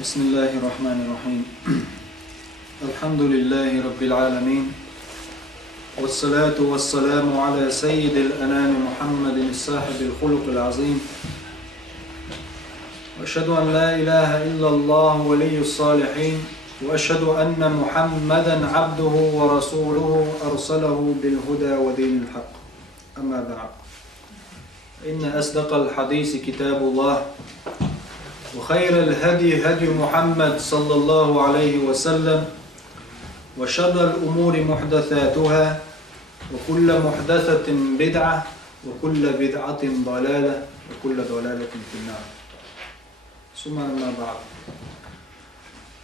بسم الله الرحمن الرحيم. الحمد لله رب العالمين، والصلاة والسلام على سيد الأنام محمد الصاحب الخلق العظيم، وأشهد أن لا إله إلا الله ولي الصالحين، وأشهد أن محمدا عبده ورسوله أرسله بالهدى ودين الحق. أما بعد، إن أصدق الحديث كتاب الله، وخير الهدي هدي محمد صلى الله عليه وسلم، وشر الأمور محدثاتها، وكل محدثة بدعة، وكل بدعة ضلالة، وكل ضلالة في النار. ثم أما بعد،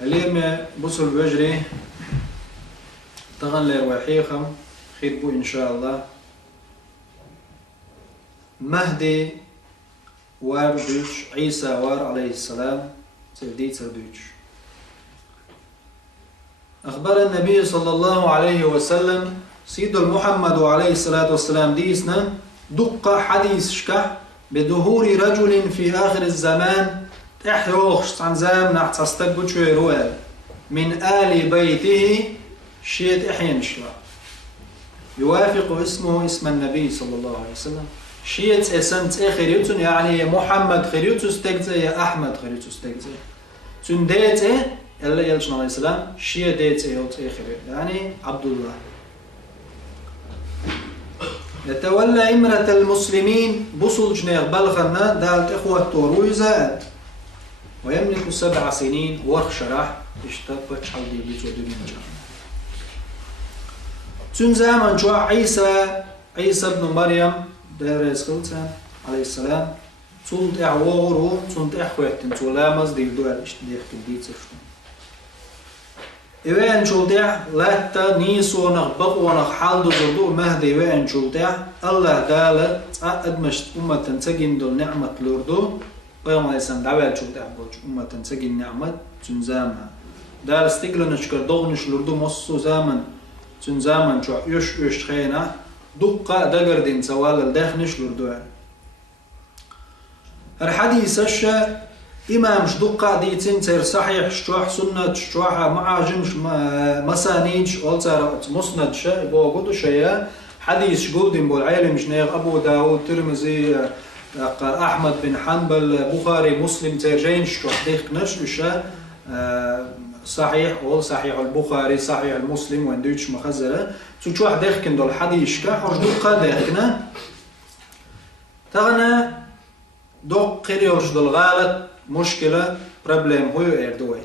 اليوم بصل بجري تغن لروحيكم خير بو إن شاء الله. مهدي وار دوش عيسى وار عليه السلام سرديت سردوش. أخبر النبي صلى الله عليه وسلم سيد محمد عليه الصلاة والسلام ديسنا دق حديث شكح بظهور رجل في آخر الزمان تحيوخش عن زام نحتستقبل شوي روال من آل بيته شيد إحين شلا يوافق اسمه اسم النبي صلى الله عليه وسلم. شيت اسنت خريوتن يعني محمد خريوتو استجزا يا احمد خريوتو استجزا تن ديت الا يلشنا عليه السلام شي ديت يوت خريوت يعني عبد الله. يتولى امرة المسلمين بصل جنيغ بلغنا دالت اخوة تورويزا، ويملك 7 سنين وخشرح اشتبت حلدي بيتو دمين جان. تن زمن جو عيسى ابن مريم دارس خلصان عليه السلام تولد اعوارو تولد اخواتن تولامز ديردوال اشتديخ كديت سفشون إيوان جولدع لاتا نيسو نغبق ونغحالدو زردو مهدي إيوان جولدع الله دالت أدمشت أمة تنسجن دول نعمة لوردو ويوم عليه السلام دعوال جولدع بوج أمة تنسجن نعمة تنزامها دال استقلنش كردوغنش لوردو مصو زامن تنزامن جو يش خينا دقة دقردين سوال الداخنش لردوان. الحديث الشا إمامش دقة ديتين تير صحيح شتوح سنة شتوح معاجمش مسانيج والتارات مسند شا بوغدو شيا حديث شقودين بالعالم شنيغ أبو داود ترمزي أحمد بن حنبل بخاري مسلم تير جين شتوح ديخ نشلشا صحيح أول صحيح البخاري صحيح المسلم وندوش مخزرة تشوح ديخكن دول حديث كا حوش دقة ديخكنا تغنى دق قريوش دول غالط مشكلة بروبليم هو اردوي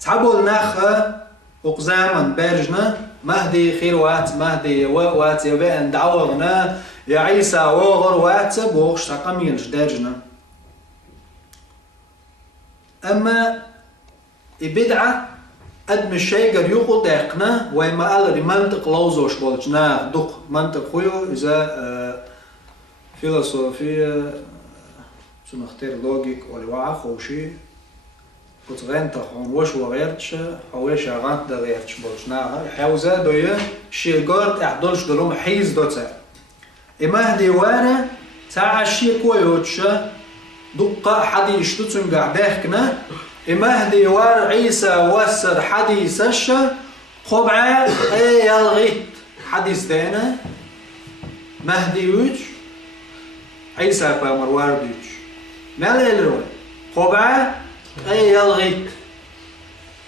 تحبوا الناخة وقزاما بارجنا مهدي خير وات مهدي وات يبين دعوغنا يا عيسى وغر وات بوغش تقميلش دارجنا. أما بدعة أدم الشيء قد يقول دقنا وما قال منطق لوزوش بولجنا دق منطق خويو إذا فيلسوفية نختار لوجيك ولا خوشي كنت غنت خون وش وغيرتش حويش غنت ده غيرتش بولجنا حوزة دوية شيء قارت أحدلش دلهم حيز دوتا إما هدي وانا تاع الشيء كويوتش دقة حديش تتنقع داخكنا مهدي وار عيسى وسر حديثش خبعة اي يلغيت حديث دينا مهدي ويج عيسى بامر واردوش مالا يلروي خبعة اي يلغيت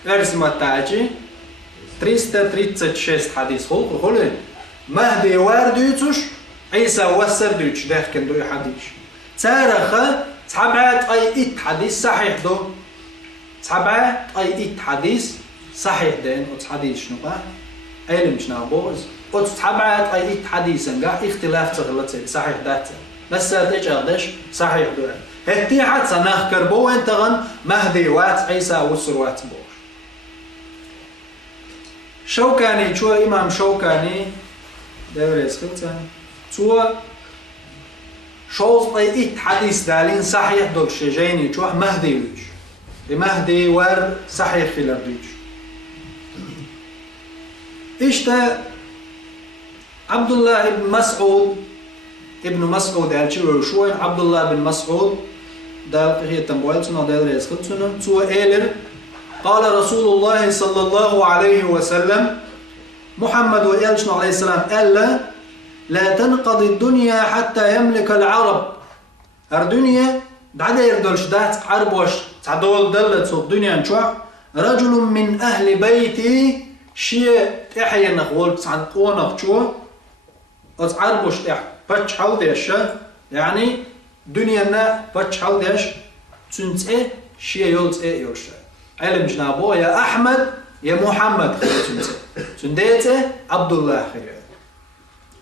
ارسم التاجي 336 حديث خلق مهدي واردوش عيسى وسر دوش داخل كندوي حديث تارخة تحبعت اي حديث صحيح دو 7 أي حديث صحيح دين أو حديث شنو بقى علم شنو بوز أو 7 أي حديث نجا اختلاف تغلط صحيح ذات بس تيجي أقدش صحيح دوان هتي حد سنخ كربو أنت غن مهدي وات عيسى وسروات بوش شوكاني شو إمام شوكاني دوريس خلصان شو شوز أي حديث دالين صحيح دول شجيني شو مهدي ويش مهدي ور صحيح في الأردوش. إشتا عبد الله بن مسعود ابن مسعود الشيوعي شوين عبد الله بن مسعود دال هي تنبويلتنا دال رزقتنا تو إيلر قال رسول الله صلى الله عليه وسلم محمد وإلشنا عليه السلام ألا لا تنقضي الدنيا حتى يملك العرب الدنيا بعد يردلش دات عربوش تعدول دلت الدنيا نشوع رجل من أهل بيتي شيء تحيي نخول تعنقون شو عربوش تح بتش حال ديش يعني دنيا نا بتش حال ديش تنتئ شيء يلش علم جنابو يا أحمد يا محمد تنتئ عبد الله خير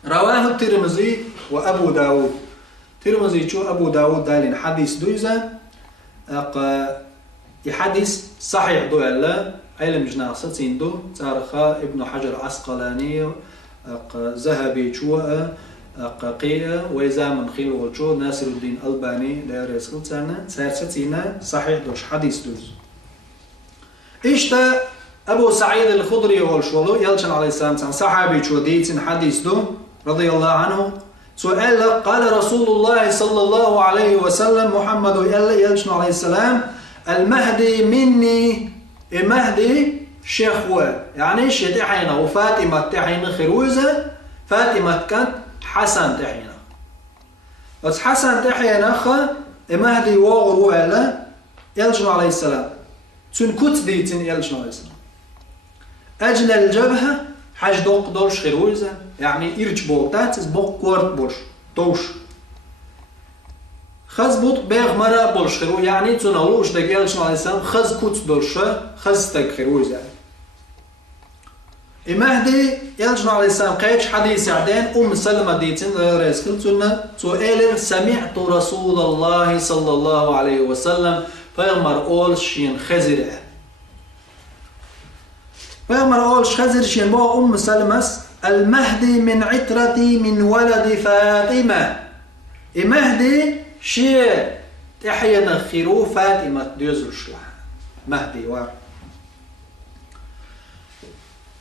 رواه الترمذي وأبو داود ترمذي شو أبو داود دالين حديث دويزا حديث صحيح دو الله علم جناصة سيندو تارخا ابن حجر العسقلاني ذهبي شو قيئة ويزامن خيلو شو ناصر الدين الباني داير يسكتنا سارستينا صحيح دوش حديث دوز إشتا أبو سعيد الخضري والشولو يلشن عليه السلام صحابي شو ديتن حديث دو رضي الله عنه سؤال قال رسول الله صلى الله عليه وسلم محمد يلشن عليه السلام المهدي مني المهدي شيخ هو يعني شيخ تحينا وفاطمة تحينا خروزة فاطمة كانت حسن تحينا بس حسن تحينا خا المهدي وغرو على يلشن عليه السلام تنكت ديتن يلشن عليه السلام أجل الجبهة حاج دوق دولش خروزة يعني إرج بولتات بوق كورت بولش توش خز بوت بيغ مرة بولش خرو يعني تنولوش دقيلش عليه السلام خز كوت دولش خز تك خروزة المهدي يلجن عليه السلام قيتش حديث عدين سلمة ديتن ريسكلتنا سؤال سمعت رسول الله صلى الله عليه وسلم فيغمر أول شين خزر فيغمر أول خزر شين بو سلمة المهدي من عترتي من ولد فاطمة المهدي شيء تحينا خيرو فاطمة ديزر شلح مهدي وار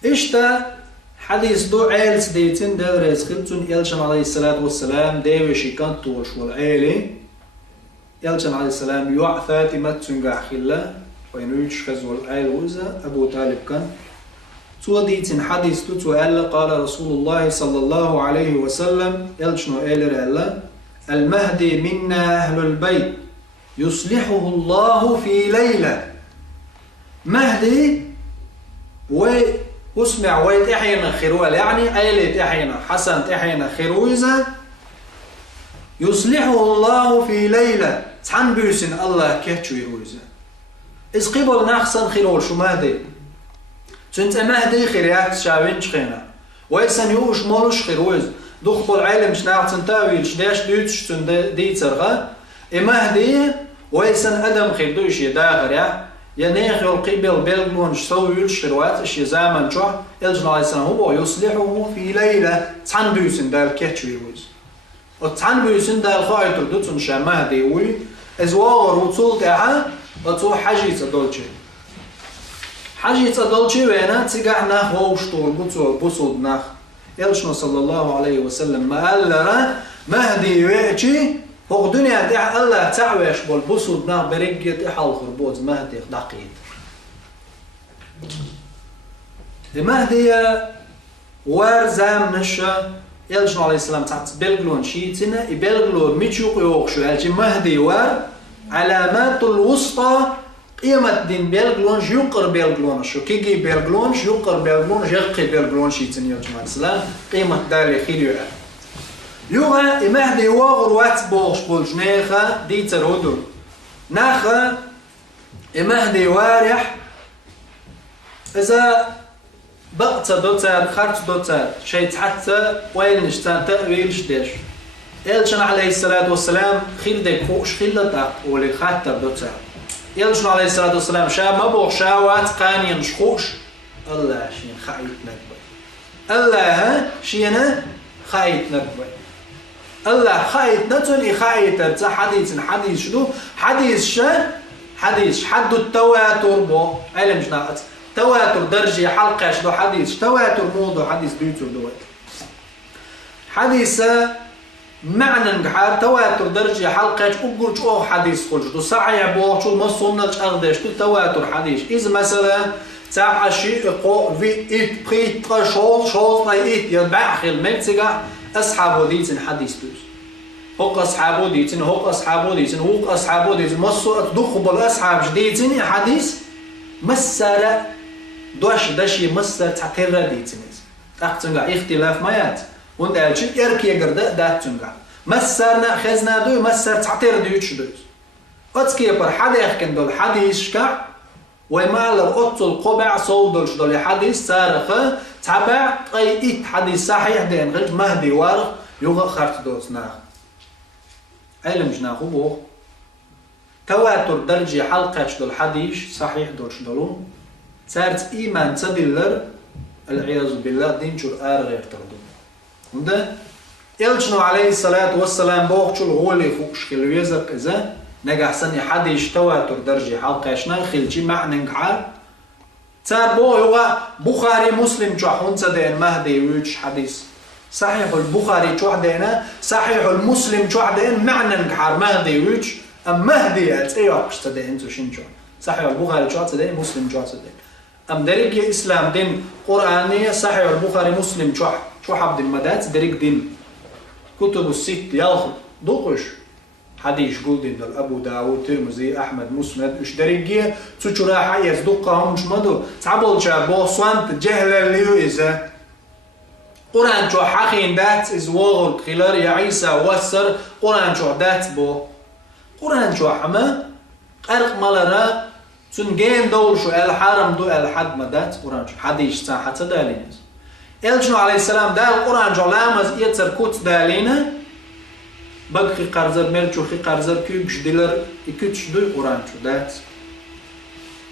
إشتا حديث دو عيلس ديتين دال ريسكلتون يلشن عليه الصلاة والسلام ديوشي كانت طولش والعيلة يلشن عليه السلام يوع فاطمة تنقع خلا وينويش خزو العيل وزا أبو طالب كان تو ديتين حديث تو قال رسول الله صلى الله عليه وسلم يلشنو إيلر المهدي منا أهل البيت يصلحه الله في ليلة مهدي واسمع ويتحينا خيروال يعني أيلي تحينا حسن تحينا خيرويزة يصلحه الله في ليلة تحن بيسن الله كهتشو يرويزة إذ قبل نحسن خيرول شو مهدي تنت مهدي خيريات شاوين شخينا ويسن يوش مولوش خيرويزة دخل العلم شناع تنتاويلش داش دوتش تن ديترغا مهدي ويسن أدم خيردوش يداغر يا نيخ القبل بلغون شسويلش شروات زامن شو يلجن عليه السلام هو يصلحه في ليلة تحن بيوسن دال كيتشويروز وتحن بيوسن دال خايتر دوتن شا مهدي وي ازوار وصول تاعها وتو حاجيت دولتشي حاجيت دولتشي وينا تيقعنا هوشتور بوصول ناخ يلشنا صلى الله عليه وسلم ما قال لنا مهدي ويحكي فوق دنيا تاع الله تعويش بالبصد نا برقية إحال خربوز مهدي دقيق المهدي وارزام نشا يلشنا عليه السلام تعت بلغلون شيتنا يبلغلون ميتشوق يوغشو هالشي مهدي وار علامات الوسطى قيمة الدين بيلغلون يقر بيلغلون شو كيجي بيلغلون يقر بيلغلون يقي بيلغلون شيتن يا جماعة السلام قيمة داري خيليو يوغا مهدي واغر وات بوغش بولش نيخا ديتر هدو ناخا مهدي وارح إذا بقت دوتر خرط دوتر شيء حتى وين نشتان تأويلش ديش يلشن عليه الصلاة والسلام خيل ديك فوقش خيل داق ولي خاطر دوتر يلشن عليه الصلاة والسلام شا مبوغ شاوات قانين شخوش الله شين خايت نكبي الله شينا خايت نكبي الله خايت نتولي خايت حديث شنو حديث حد التواتر بو علم جناقت تواتر درجة حلقة شنو حديث تواتر موضوع حديث بيوتر دوت حديث معنى نجحار تواتر درجة حلقة أقول شو حديث خلش تو صحيح بوه شو ما صنّلش أغدش تو تواتر حديث إذا مثلا تاع شيء قو في إت بريت شوز إت يربع خل مكتجا أصحابه ديتن حديث توس هوك أصحابه ديتن هوك أصحابه ديتن هوك أصحابه ديتن مصو تدخل بالأصحاب جديتن حديث مسألة دوش دشي مسألة تعترى ديتن أختنجا اختلاف مايات وانت قالشي إركي يقرده داتنجا مسرنا خزنا دو مسر تعتير ديوش دوز أتكي بر حدا يحكن دول حديث شكا وما لرقط القبع صودلش دول حديث سارخة تبع أي حديث صحيح دين غير مهدي وارغ يوغا خارت دوز ناخ علم جناخو بوغ تواتر درجة حلقة دول حديث صحيح دولش دولو سارت إيمان تدلر العياذ بالله دين شو غير تردو ونده يلجنو عليه الصلاة والسلام بوقت الغولي فوقش خلو يزق إذا نجح سني حد يشتواتر درجة حلقة شنا خلجي معنى نجحال تار بو هو بخاري مسلم جوحون تدين مهدي ويش حديث صحيح البخاري جوحدينا صحيح المسلم جوحدين معنى نجحال مهدي ويش أم مهدي أتأيوكش تدين توشين جوح صحيح البخاري جوحدين مسلم جوحدين أم دريق إسلام دين قرآنية صحيح البخاري مسلم جوح عبد المدات دريق دين كتب الست ياخذ دوقش حديث قول دل أبو داود ترمذي أحمد مسند إيش دريجية تشورا حيز دوقهم مش مدو تعبول جابو صوانت جهل اللي إذا قرآن شو حقين دات إز وغل خلال يا عيسى وسر قرآن شو دات بو قرآن شو حما قرق مالرا تنجين دول شو الحرم دو الحد مدات قرآن شو حديث سان حتى دالينز إلجنو عليه السلام دال القرآن جو لامز يتسر كوت دالينا بقي قرزر ملجو خي قرزر كيوكش ديلر يكوتش دو القرآن جو دات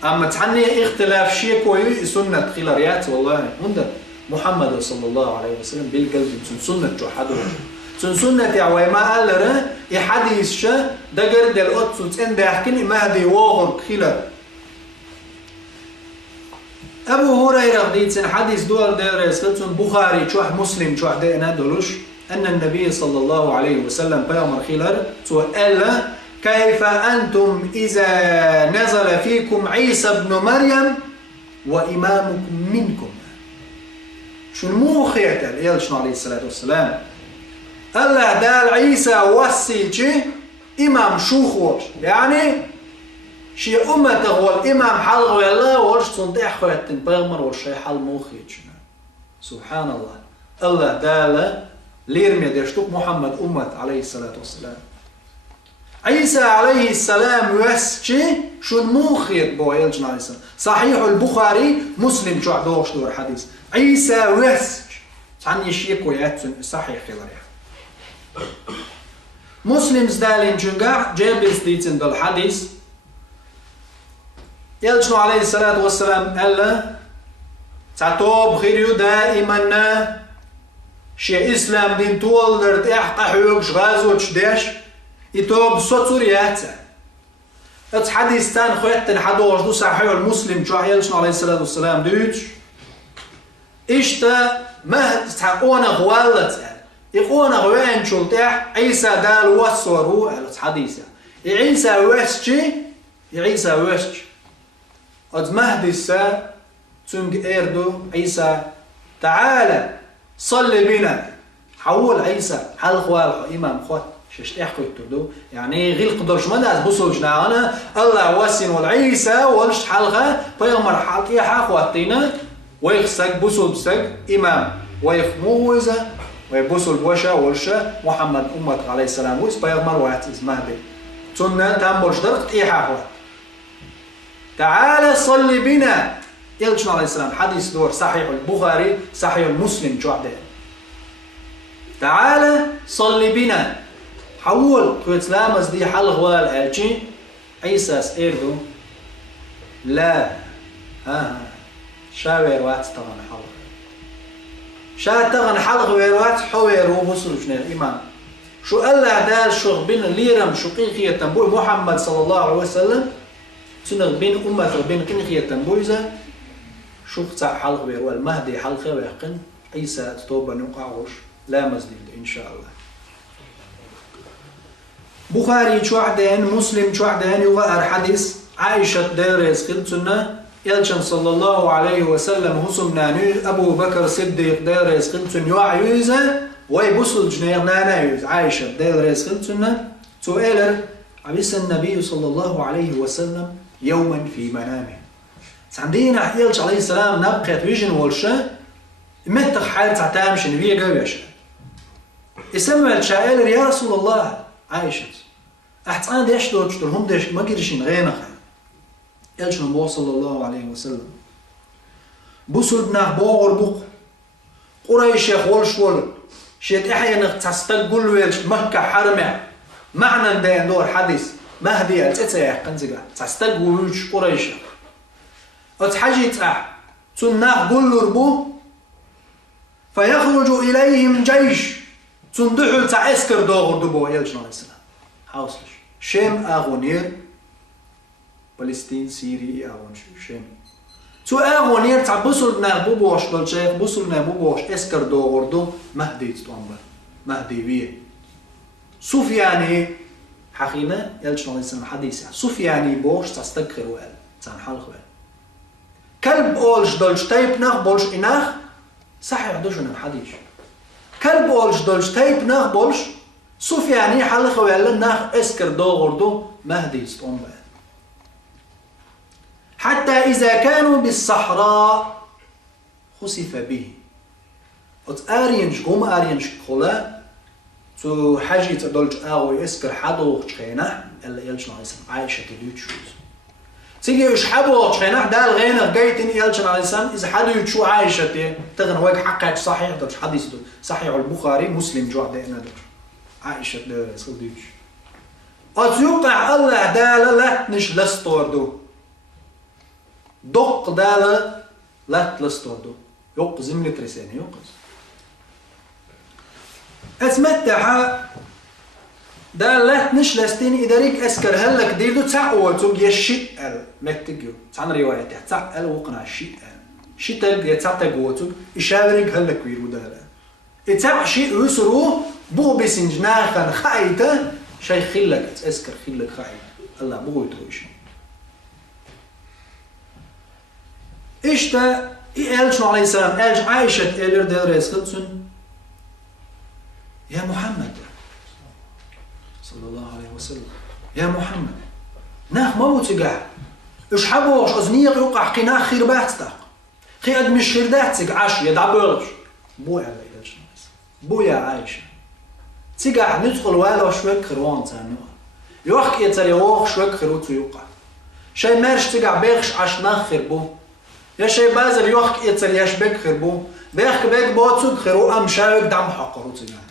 أما تعني اختلاف شيء كوي سنة خلاريات والله هندا محمد صلى الله عليه وسلم بالقلب سنة جو حدو سنة يعوي ما قال ره يحديث شا دقر دل أتسو تين داحكين ما هدي واغر خلار أبو هريرة ديتن حديث دول ديرس كتن بخاري شوح مسلم شوح دينا دولش أن النبي صلى الله عليه وسلم بيامر خلال سؤال كيف أنتم إذا نزل فيكم عيسى ابن مريم وإمامكم منكم شو الموخية الإلشن عليه الصلاة والسلام الله دال عيسى وسيجي إمام شوخوش يعني شي أمته هو الإمام حلق ويلا ورش تصديح خواتن بغمر والشي حل موخيج سبحان الله الله دالة ليرمي ديشتوك محمد أمت عليه الصلاة والسلام عيسى عليه السلام وسجي شو الموخيط بو يلجن عليه السلام صحيح البخاري مسلم شو عدوش دور حديث عيسى وسج عني شيك وياتن صحيح خلال مسلم زدالين جنقع جابس ديتن دول حديث يلجنو عليه الصلاة والسلام قال تعتوب خيريو دائما شي إسلام دين طول نرتاح قحيوكش غازوش داش يتوب سوتوريات حديث تان خواتن حدوش دو صحيح المسلم جو يلجنو عليه الصلاة والسلام دوش إشتا ما تحقونا غوالت يقونا غوين شلتاح عيسى دال وصورو على حديثة عيسى وسجي عيسى وسجي قد مهدي السا تنج إيردو عيسى تعالى صلي بنا حول عيسى حل خوال إمام خوات ششت إحكو يتردو يعني غير قدرش مدى بصل جنانا الله وسين والعيسى والش حلقة بيغمر حلقية حاخواتينا ويخسك بصل بسك إمام ويخموزة ويبصل بوشا والشا محمد أمت عليه السلام ويس بيغمر واتز مهدي تنة تنبرش درق إيحاخوات تعالى صلي بنا يلجن عليه السلام حديث دور صحيح البخاري صحيح المسلم جوعده تعالى صلي بنا حول كويت لامز دي حل غوال الجي عيسى سيردو لا شاوير وات تغن حلق شا تغن حلق ويروات حوير وبصر جنة الإمام شو الله دال شو بين ليرم شقيقية تنبوي محمد صلى الله عليه وسلم سنغ بين أمة وبين كنخية تنبويزة شوف تاع حلق ويروا المهدي حلقة ويحقن عيسى توبة نقعوش لا مزديد إن شاء الله بخاري شوحدين مسلم شوحدين يغير حديث عائشة ديريز قلتنا يلشن صلى الله عليه وسلم حسمنا أبو بكر صديق ديريز قلتن يوعيوزة ويبصل جنير نانايوز عائشة ديريز قلتنا سؤال عبس النبي صلى الله عليه وسلم يوما في منامه سعندينا يلش عليه السلام نبقى ويجن والشا متى حال تعتامش نبيه قويش اسمع الشائل يا رسول الله عائشة أحسن ديش دوتش هم ديش ما قدرشين غينا خير يلش نبوه صلى الله عليه وسلم بوصل بناه بوغر بوق قريش يخولش ولد شيت احيانا تستقبل ويلش مكة حرمع معنى ده دور حديث مهدي التسيح قنزقة تستقبل ويلش قريش أتحاجي تأح تناه قل ربو فيخرج إليهم جيش تندحل تعسكر دوغر دبو يلش عليه السلام حاصلش شام أغونير فلسطين سيري أغون شام تو أغونير تعبسل نابو بوش بالشيخ بسل نابو بوش اسكر دوغر دو مهدي تتوانبر مهدي بيه سفياني حقينا يلش عليه السلام حديث سفياني بوش تستقر وقال تنحل خوال كلب أولش دولش تايب ناخ بولش إناخ صحيح دوشنا الحديث كلب أولش دولش تايب ناخ بولش سفياني حل خوال ناخ اسكر دوغر دو مهدي تتوانبر حتى إذا كانوا بالصحراء خسف به أرينش قوم أرينش خلا تو حاجة تدولج أوي إسكر حدوق خينا إلا يلش نايسن عايشة تدوتشوز تيجي إيش حدوق خينا ده الغينا جايتني يلش نايسن إذا حد يتشو عايشة تي تغن واق حقك صحيح ده حديث ده صحيح البخاري مسلم جوا ده أنا ده عايشة ده صديش أتوقع الله ده لا نش لستور دو دق ده لا تلستور دو يوق زملة رساني يوقز أتمتع ده لا نش لستين إذا ريك أسكر هلك ديلو تعوتوك يشيء متجو تعن رواية تعال وقنا شيء شيء تلقى تعتقوتوك إشارك هلك ويرو ده لا إتع شيء يسرو بو بسنجناخا خايته شيء خلك أسكر خلك خايت الله بو يترويش إيش تا إيش عليه السلام إيش عايشة إيلر ديريس خلصن يا محمد صلى الله عليه وسلم يا محمد ناخ موت قاع إيش حبوش أزنيق يوقع قناخ خير باتستاق خي قد مش خير داتك عاش يدعبولش بويا لا إيش بويا عايشة تقع ندخل ولا شوك خروان تانوا يوخ يتر يوخ شوك خروت يوقع شيء مارش تقع بيخش عش ناخر بو يا شيء بازل يوخ يتر يشبك خربو بيخ بيك بوتسوك خرو أم شاوك دم حقرو تجانا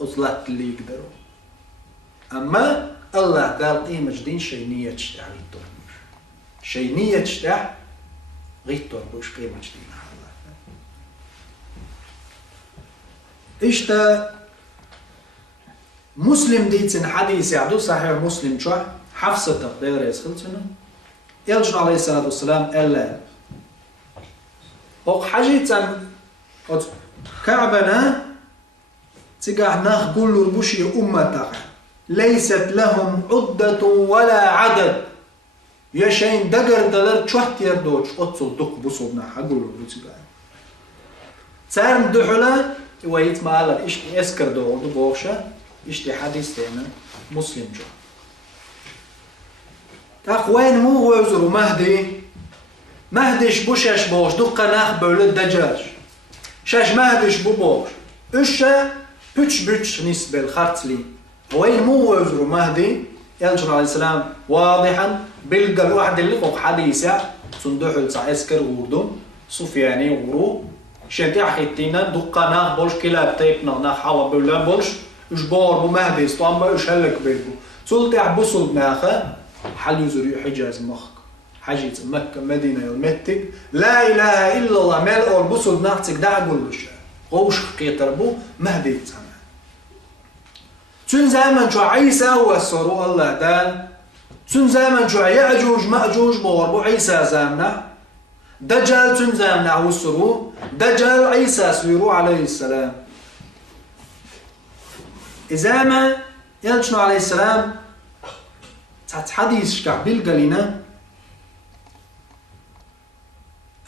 أطلعت اللي يقدروا أما الله قال قيمة جدين شيء نية تشتع غير تربوش شيء نية تشتع غير تربوش قيمة جدين الله إشتا مسلم ديتن حديث يعدو صحيح مسلم شو حفصة تقدير يسخلتنا يلجن عليه الصلاة والسلام ألا وق حاجة كعبنا تقع ناخ كل ربوشي أمتك ليست لهم عدة ولا عدد يشين دقر دلر تشوحت يردوش أتصل تقبصوا بناحا قول ربوشي سارم دحولا ويت معالا إشتي اسكر دو بوغشا إشتي حديث تينا مسلم جو أخوين مو وزرو مهديش بوشاش بوش دقا ناخ بولد دجاج شاش مهديش بوش إشا بوش نسبة الخرطلي وين مو وزرو مهدي يلجن عليه السلام واضحا بلقى الواحد اللي فوق حديثة صندوح اسكر وردو سفياني ورو شنتي حيتينا دقا ناخ بوش كلاب تيبنا ناخ حوا بولا بوش إجبار بمهدي اسطنبا إش هلك بيبو سلطي عبسو بناخا حل يزريو حجاز مخك حاجة مكة مدينة يومتك لا إله إلا الله مال أول بسو بناختك دع قول لشا غوش قيتربو مهدي تسمع تون زمن شو عيسى وسرو الله دال تون زمن شو يأجوج مأجوج بوربو عيسى زمنا دجال تون زمنا وسرو دجال عيسى سويرو عليه السلام إذا ما يلشنو عليه السلام تحت حديث شكع بالقلينا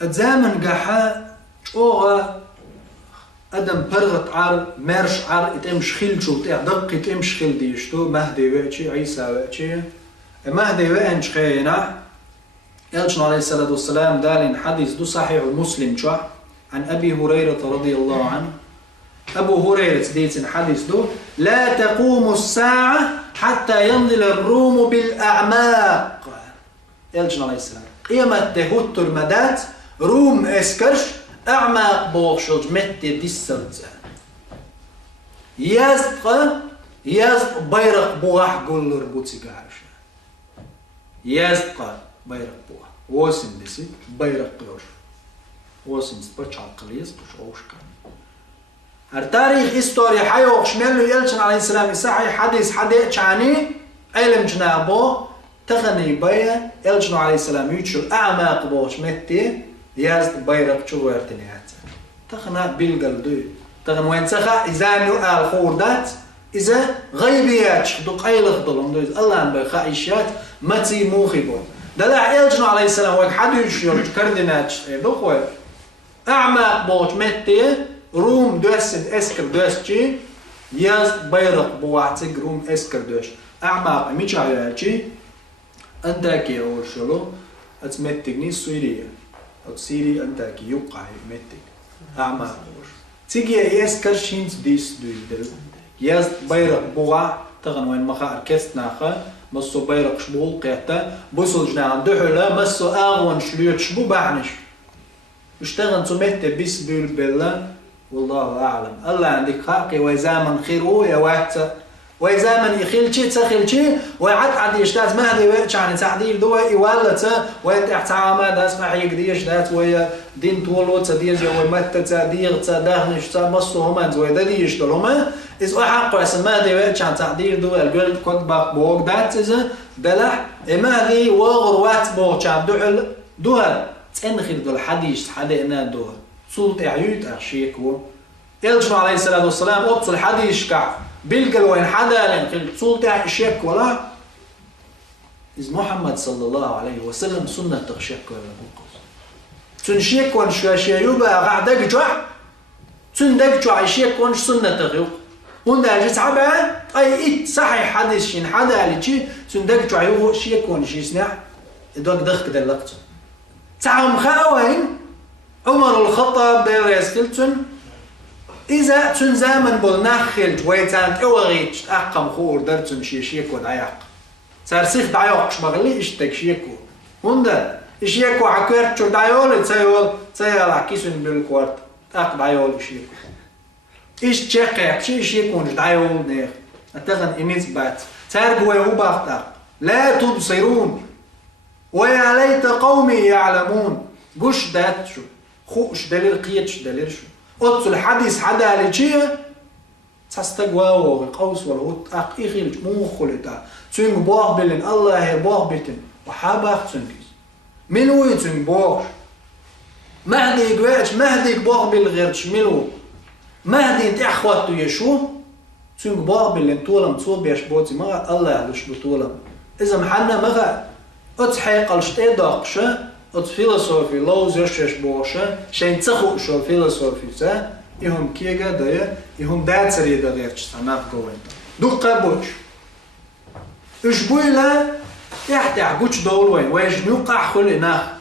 اتزامن قاحا شوغا ادم برغت عار مرش عار اتمش خيل شو دق اتمش خيل ديشتو مهدي وقتي عيسى وقتي مهدي وقنش خينا يلشنو عليه الصلاة والسلام دالين حديث دو صحيح مسلم شو عن أبي هريرة رضي الله عنه أبو هريرة ديت حديث دو لا تقوم الساعة حتى ينزل الروم بالأعماق يلشنو عليه السلام قيمة تهوت المدات روم اسكرش أعماق بوغشلج متى ديسلت يزق بيرق بوغح قول ربوتي قاعش يزق بيرق بوغح واسم ديسي بيرق قيوش واسم سبتش عقليس بش أوشكا التاريخ إستوري حيو شمالو يلشن عليه السلام يساحي حديث حديث عني علم جنابو تغني بيا يلشن عليه السلام يتشل أعماق بوغش متى يزق بيرق شوارتنيات تغنى بالقلدو تغن وين سخا إذا نو الخوردات إذا غيبيات دق أي لخضلهم دوز الله عن بخايشات متي موخبون دلع يلجنو عليه السلام وك حد يشير كردنات دقوا أعماق بوش متى روم دوسد اسكر دوسجي يز بيرق بوعتك روم اسكر دوش أعماق ميش عيالجي أنتاكي أول شلو أتمتقني سوريا أو سيري أنتاكي يوقع متك أعماق بوش تيجي يسكر شينت ديس دويدل يز بيرق بوع تغن وين مخا أركست ناخا مسو بيرق شبول قيتا بوصل جناعن دحولا مسو آغوان شليوت شبو بعنش اشتغن تمهت بيس بيل بالله والله أعلم الله عندك خاقي ويزامن خيرو يا واحدة ويزامن يخيل شي تسخيل شي ويعد يشتاز مهدي ويتش عن تعديل دوا يولت ويتحت عامة داس محيق ديش دات ويا دين طولو تديز ويمت تديغ تدهنش تمسو همان ويدا ديش دلوما إذ أحق ويسن مهدي ويتش عن تعديل دوا القلب كنت باق بوق دات إذا دلح مهدي وغر وات بوغ عن دعل دوها تنخل دول حديش حدينا دوها صولت عيوت أخشيكو يلجم عليه الصلاة والسلام أبطل حديش كعب بيلقى وين حدا لين صولت أخشيك ولا إذ محمد صلى الله عليه وسلم سنة تخشيك ولا بوقف تنشيك وان شواشي يبقى غعدك جوع تندك جوع عيشيك وان سنة تغيق وندا جت عبا أي صحيح حديث شين حدا لجي تندك جوع يبقى شيك وان شيسنع إدوك دخك دلقت تعم خاوين عمر الخطاب ديريس كلتن إذا تن زمن بالنخل جويتان أوغيت أقم خور درتن شيشيكو دعيق سارسيخ دعيق شبغلي إشتك شيكو هندا إشيكو عكرت شو دعيول تسيال عكيسن بالكوارت أق دعيول إشيكو إيش تشقيق شي شيكو دعيول نيخ أتغن إميز بات تارجوا يوباختاق لا تبصرون ويا ليت قومي يعلمون قش دات شو خوش دليل قيتش دليل شو قلت الحديث حدا لجيه تستقوى القوس والهوت أق إخيلج مو خلتا تنق بوغ بلن الله يبوغ بيتن وحاباق تنقيز منو يتنق بوغ مهدي يقويتش مهدي يبوغ بالغيرش منو مهدي انت أخواتو يشو تنق بوغ بلن طولم تصوب يشبوتي مغا الله يهلش بطولم إذا محنا مغا أتحيق الشتي داقشة أت فيلسوفي لوز يشش بوشة شين تخو شو فيلسوفي تا يهم كيجا دايا يهم داتسري دا غيرش تناف قوين دوقا بوش إش بويلا يحتى عقوش دولوين ويش نوقع خلنا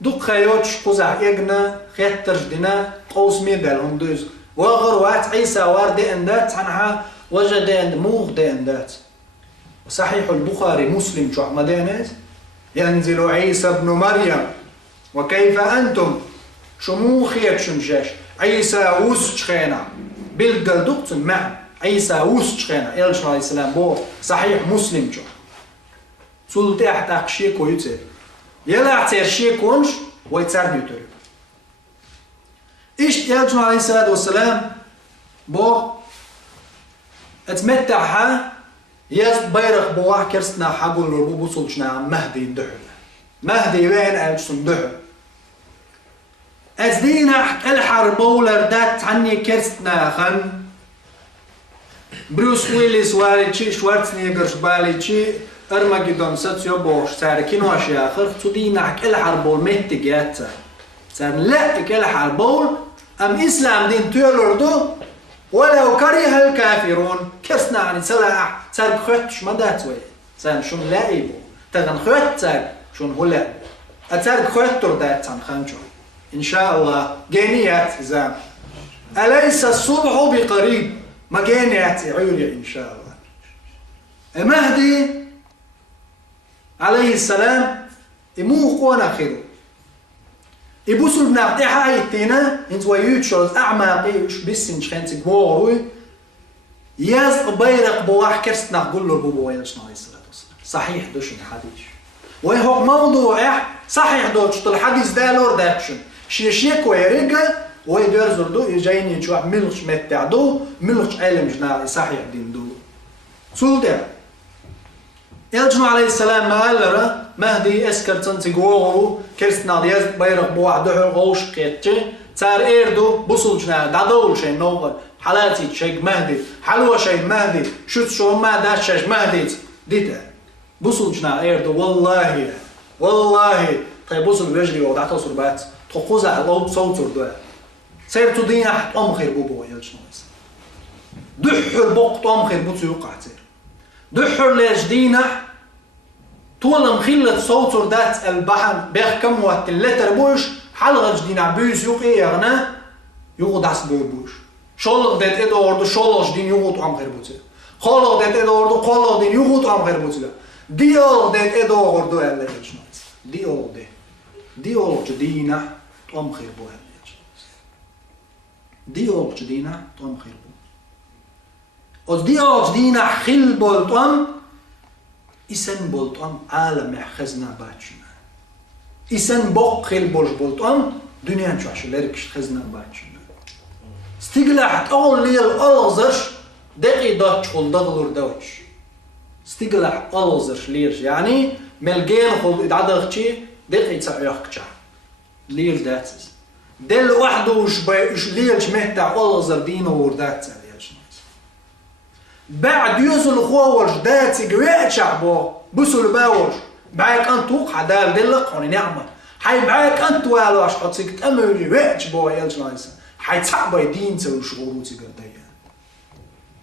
دوقا يوتش قزع يجنا خيترش دينا قوس ميدال هم دوز وغر وات عيسى وار دي اندات عنها وجد اند موغ دي اندات صحيح البخاري مسلم شو عمدينيز ينزل عيسى ابن مريم وكيف أنتم شموخيت شمشاش عيسى وسخينا بالقلدقت مع عيسى وسخينا يلش عليه السلام بو صحيح مسلم شو سلطة أحتاق شيك ويتر يلا اعتير شيك ونش ويتر يتر إيش يلش عليه الصلاة والسلام بو اتمتعها يز بيرق بواه كرستنا حقول لربو بوصلشنا مهدي الدحل مهدي وين أجسم دحل أزدينا الحرب ولردات عني كرستنا خن بروس ويليس والي شوارتنيغر بالي أرماجدون ستيو بوش صار كينو أشياء آخر تدينك الحربول مهتجات صار لا الحربول أم إسلام دين تولردو ولو كره الكافرون كسنا عن سلاح صار خدش ما داتوي صار شون لاعبو تغن خد صار شون هلا أصار خد تردات عن خنجو إن شاء الله جنيات زام أليس الصبح بقريب ما جنيات عيولي إن شاء الله المهدي عليه السلام يموه قوانا خيرو يبوسوا بنعطيها ايتينا انتوا يوتشوز اعماقي وش بسن شخنتي قوروي ياز بيرق بواح كرست نقول له بابو ويلش عليه الصلاة والسلام صحيح دوش الحديث وهو موضوع صحيح دوش الحديث ده لور داكشن شيشيك ويرقى ويدرزر دو يجيني يجوع ملغش متع دو ملغش علم جناعي صحيح دين دو سولدع يلجنو عليه السلام ما قال مهدي اسكر تنتي قوغرو كرست نادياز بيرق بواح دحر غوش قيتشي تار ايردو بوصل جناع دادول شي نوغل حالاتي شيك مهدي حلوة شي مهدي شوت شو ما داش شاش مهدي ديتا بوصل جناع ايردو والله طيب بوصل بيجري ودعته صربات تقوز على الله صوتر دوا سير تدينا حت خير بوبو يلجنو دحر بوق خير بوتو يوقع تير دحر ليش دينا طول مخلة صوتر دات البحر بيخ كم وقت اللتر بوش حلغة جدينا بيس يوقي يغنى يوقو داس بوش شولغ دات ايدو وردو شولغ جدين يوقو طعم خير بوتي خالغ دات ايدو وردو خالغ دين يوقو طعم خير بوتي ديالغ دات ايدو وردو يلا يجنات ديالغ جدينا طعم خير بو يلا يجنات ديالغ جدينا طعم خير بو وديالغ جدينا خل بولطم إسن بولطم عالم خزنا باتشنا إسن بق خل بولطم دنيا نشوش لركش خزنا باتشنا استقلع أول ليل ألزرش دقي داتش خل دغلور دوتش استقلع ألزرش ليرش يعني ملقين خل إدعدغشي دقي تسعيخكشا ليل داتس دل وحده وش ليلش مهتع ألزر دينه ورداتس بعد يوصل خوورش داتي قوية شعبو بسول باورش بعيك أنت وقع دال دلق هوني نعمة حي بعيك أنت والوش قطيك تأمري ويتش بو يلش نايسا حي تعبي دين تسوي شغلوتي قرديا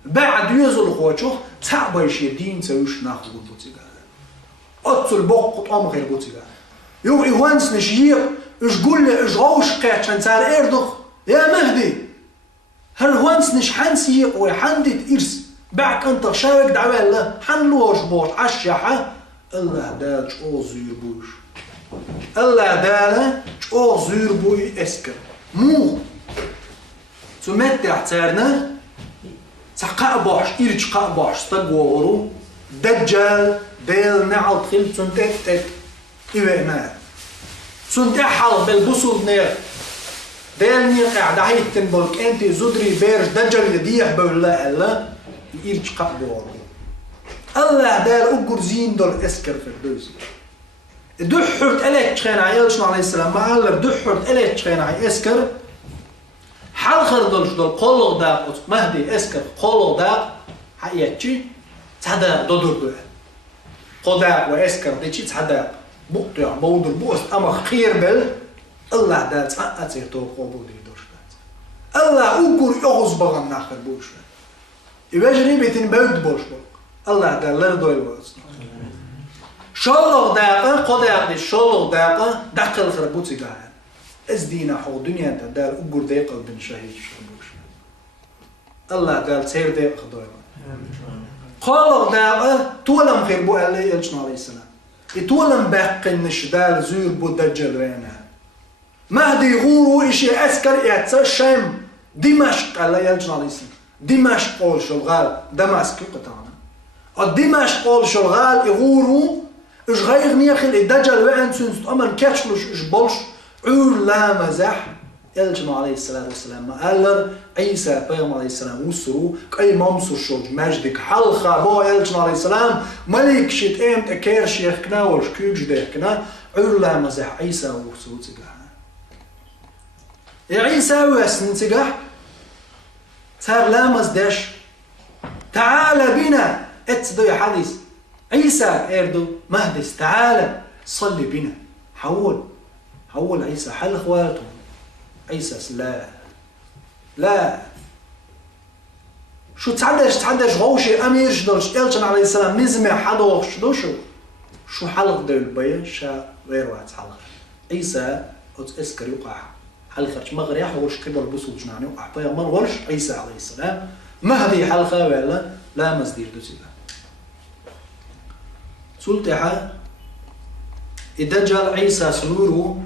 بعد يوصل خوورشوخ تعبي شي دين تسويش ناخد بوتي قرديا أتصل بوق قطعم غير بوتي قرديا يو إيوانس نشيق إش قول لي إش غوش قيتشان سار إردخ يا مهدي هل هوانس نش حنسيق ويحندد إرس بعد أنت شارك دعوة الله حنلوش بوش عشحة الله دال شو زير بوش الله دال شو زير بوي اسكر مو تمتع تارنا تقع باش إيرج قع باش تقوورو دجال ديل نعل تخيل تنتك إيوه ما تنتك حال بالبصل نير ديل نير قاعد عيد تنبولك أنت زدري بيرج دجال يديح بولا الله يرجع قبله الله دار أقول زين دول إسكر في الدوز دحرت إليك تخين عيالش عليه السلام ما قال دحرت إليك تخين عي إسكر حال خردلش دول قلق داق مهدي إسكر قلق داق حياتي تحدا دودر دول قداق وإسكر ديشي تحدا بقطع بودر بوست أما خير بل الله دار تحقاتي تو قبودي دوش الله أقول يغز بغن ناخر بوش يواجري بيتين بود بوش الله دلر دوي واس شالله داقه قداق دي شالله داقه دقل خربوتي قاعد از دينا حو دنيا دار اقر ديقه بن شهيد شبوش الله دال سير ديقه دوي قال داقه تولم خير بو علي يلجنا عليه السلام يتولم باقي النشدال زور بو دجال رينا مهدي غورو اشي اسكر ياتسا شام دمشق على يلجنا عليه السلام دمشق قول شلغال دمشق قطعنا دمشق قول شلغال يغورو اش غير نيخل الدجال وين سنست امن كاتشلوش اش بولش عور لا مزح يلجم عليه الصلاة والسلام ما قالر عيسى بيغم عليه السلام وسرو كأي مامسو شوج مجدك حلقة بو يلجم عليه السلام ملك شيت ايمت اكير شيخنا ورش كيوج ديخنا عور لا مزح عيسى وسرو تقح عيسى واسن تقح صار لامز داش تعال بنا اتدو حديث عيسى اردو مهدس تعال صلي بنا حول عيسى حل اخواته عيسى لا شو تعدش غوشي امير شدوش الشن عليه السلام نزمع حدوش شو حلق دول بيا شا غير واحد حلق عيسى اسكر يقع حلقة مغري حورش قبل بسوط جناني وقع بيا مرورش عيسى عليه السلام مهدي حلقة ولا لا مزدير دوسيبا سلطحة الدجال عيسى سلوره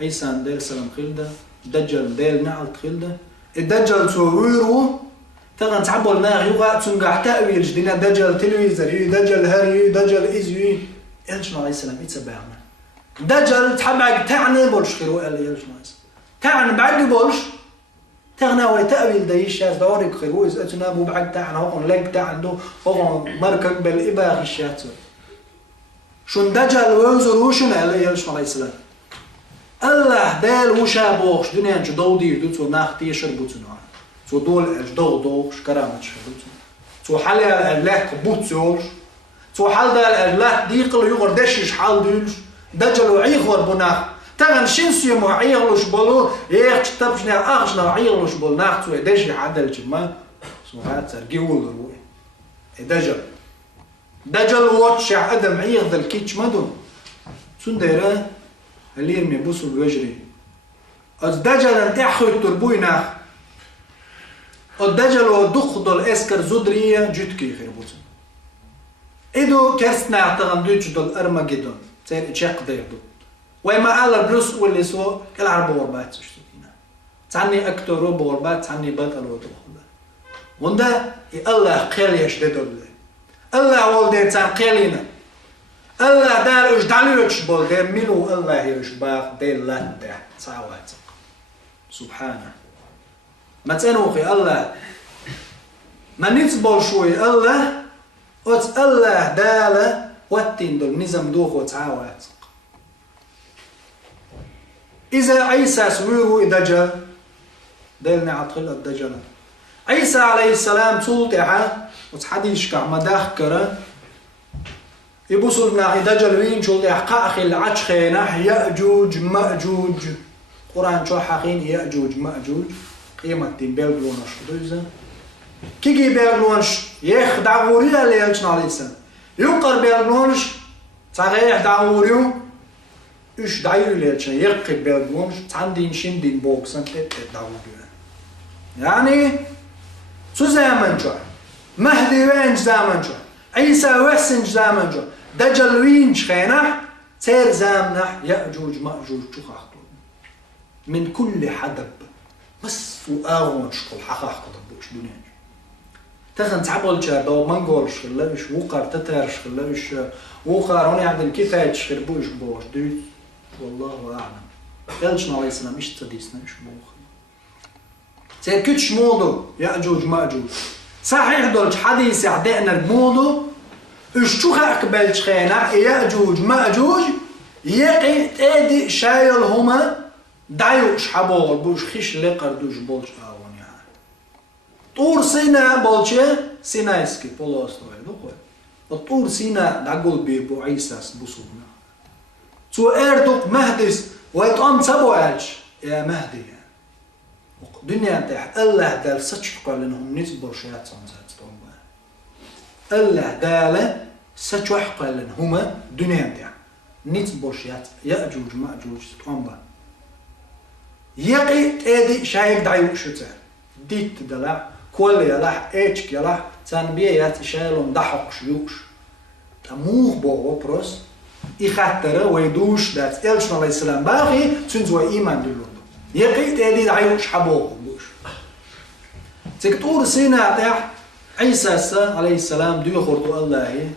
عيسى نديل سلام خلده الدجال ديل نعلت خلده الدجال سلوره تغن تعبوا لنا يوغا تنقع تأويل جدينا دجال تلويزر دجال هاري دجال إزوي يلشنا عليه السلام يتسبعنا دجال تحبعك تعني بولش خيرو قال يلشنا تعني بعد بولش تغنى ويتأويل دايش ياس دوريك خيرو إذا أتنا بو بعد تعني هوغن لك تعنده هوغن مركب بالإباغ الشاتر شون دجال وينزر وشون قال يلشنا عليه السلام الله دال وشا بوش دنيا انش دودير دوتو ناختي شربوتنا تو دول اجدو شكرامت شربوتنا تو حال الله بوتسوش تو حال دال الله ديقل يغر دشش حال دولش دجل وعيغور بناخ تغن شنسيو مو عيغلوش بولو يخ تبشنا اغشنا عيغلوش بول ناختو دشي عدل جما سو هات سرجيول روي دجل واتش ادم عيغ ذل كيتش مدون سنديره اللي يرمي بوسو بوجري الدجل انت اخوت تربويناخ الدجل ودخل الاسكر زودريه جتكي خير بوتن ايدو كرسنا اعتقد دول ارماجدون تير تشيق ديردو وما على بلوس واللي سو العرب وربات تشتكينا تعني اكتر وربات تعني بطل ودخل وندا الله قيل يشددو الله ولد تاع قيلينا الله دار اش دالوش بول دير ميلو الله يشباق دير لا تاع صاوات سبحانه ما تنوخي الله ما نتصبر شوي الله وت الله داله واتين دول نظام دوخ وتعاوات إذا عيسى سويرو الدجال دلنا عطل الدجال عيسى عليه السلام تولتها وتحديش كعما داخكرة يبوسوا لنا الدجال وين شو تحقق أخي العش خيناح يأجوج مأجوج قرآن شو حقين يأجوج مأجوج قيمة بيلغلونش دوزة كيجي بيلغلونش يخدع غوريا اللي يلشنا عليه السلام يقر بيلغلونش تغيح دعوريو إيش دعيو اللي يلشنا يقر بيلغلونش تعندين شندين بوكسن دعوريو يعني شو زمن شو مهدي وين زمن شو عيسى وسن زمن شو دجال وين خينح سير زامنح يأجوج مأجوج شو خاطر من كل حدب بس وآغون شكل حقاق طبوش دنيا تخن تعبول شا دو منقول شخلوش وقار تتر شخلوش وقار هوني عند الكفاية شخربوش بوش دوت والله أعلم يلشنا عليه السلام إيش تديسنا إيش بوخ سير كتش مودو يأجوج مأجوج صحيح دولش حديث يعدئنا المودو إيش شو أقبل شخينا يأجوج مأجوج يقي تأدي شايل هما دايوش حبول بوش خيش لقر دوش بولش آوان يعني طور سينا بولشه سينايسكي بولوستوي دوخوي الطور سينا داقول بيبو عيساس بوصوبنا تو اردوك مهدس ويتقام تبوالش يا مهدي دنيا تاح الله دال ستشقى لنهم نتبور شيات سمزات الله دال ستشقى لنهم دنيا تاح نتبور شيات يأجوج مأجوج تقام يقي تأدي شايك دعيو شتر ديت دلع كل يلاح ايشك يلاح تنبيات شايلهم ضحك شيوش تموخ بو بروس يخاطر ويدوش دات إلشنا عليه السلام باقي تنزوى إيمان دلون يقي تأدي دعيو شحبوه بوش تكتور سينا تاح عيسى عليه السلام دو يخورتو الله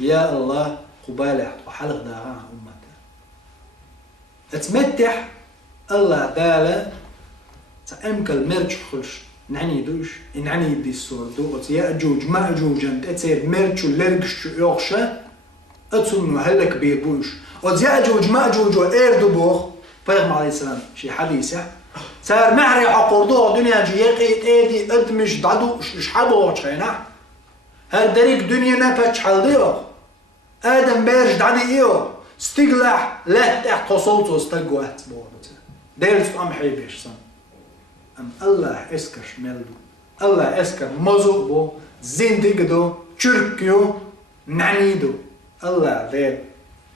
يا الله قبالح وحلق داها أمته اتمتح الله داله تأمكل مرج خلش نعني دوش نعني دي الصور دو يأجوج مأجوج انت اتسير مرج ولرقش يوخشة اتسمنو هلك بيبوش يأجوج مأجوج وإيردو بوخ بيغم عليه السلام شي حديثة سار معري حقوردو دنيا جي يقي تيدي ادمش دادو شحبو وشينا هر دريك دنيا نفج حالديو آدم بيرج دعني إيو استقلح لا تحتصلت واستقوات بوابته ديلت أم حيبيش سن أم الله إسكش ملدو الله إسكر مزوبو زندقدو تركيو نعنيدو الله ديل